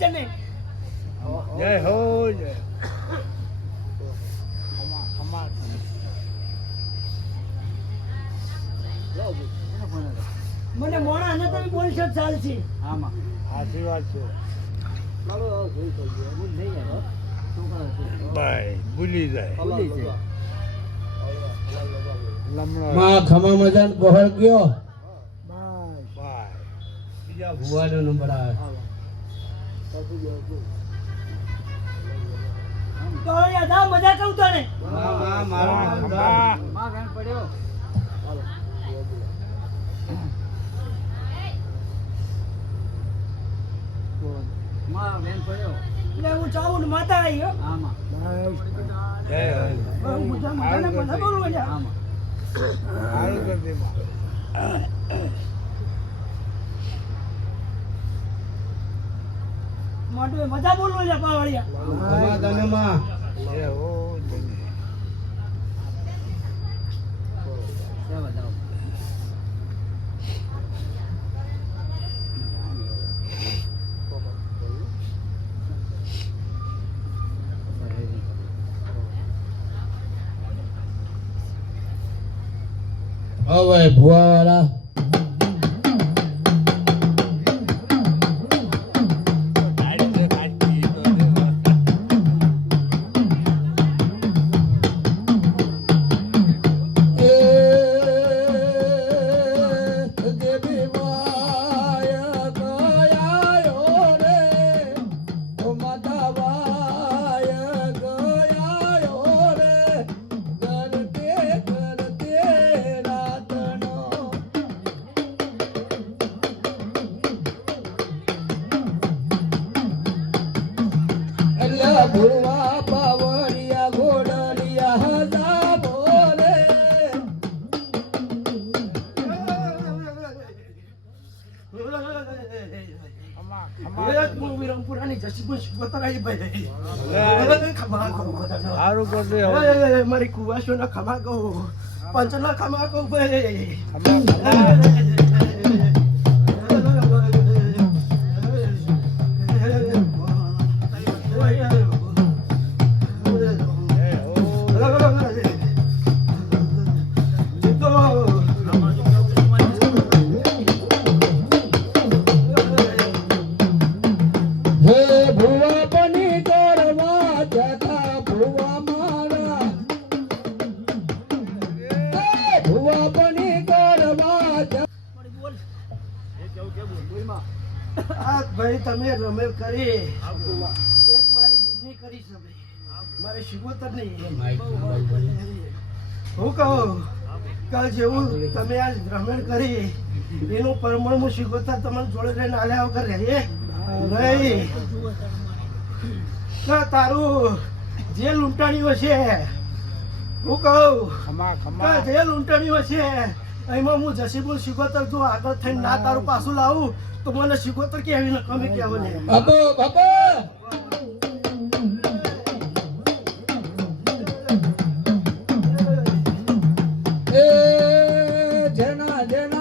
છે ને જય હો જય મને મોણા અને તમે બોલશો ચાલશે આમાં આશીર્વાદ છે ભાઈ ભૂલી જાય માં ખમા મજાન બહાર ગયો ભાઈ બીજા ભુવાનો નંબર આવે તો યાદ આ મજા કહું તને એટલે હું ચાવું ને માતા આવી હો જય હો હું મજાને બધા બોલવા જા આવી કરતી મોટું મજા બોલવા જા પાવાળિયા તને માં જય હો જય હવે ભુવાવાળા ભુવા પાવરિયા ઘોડલિયા હજા બોલે મારી કુવાશો ના ખમા કહું પંચ ના ખમા કહું ભાઈ ભુવા બની કરવા જતા ભુવા મારા ભુવા બની કરવા આ ભાઈ તમે રમેલ કરી એક મારી બુદ્ધિ કરી છે મારે શિકોતર નહીં હું કહું કે જેવું તમે આજ રમેલ કરી એનું પરમાણુ શિકોતર તમને જોડે લઈને આલ્યા વગર રહે નહીં તારું જે લૂંટાણીઓ છે હું કહું જે લૂંટાણીઓ છે એમાં હું જસીબુલ શિકોતર જો આગળ થઈને ના તારું પાછું લાવું તો મને શિકોતર કેવી ને કમી કહેવાને બાબો બાબા એ જેના જેના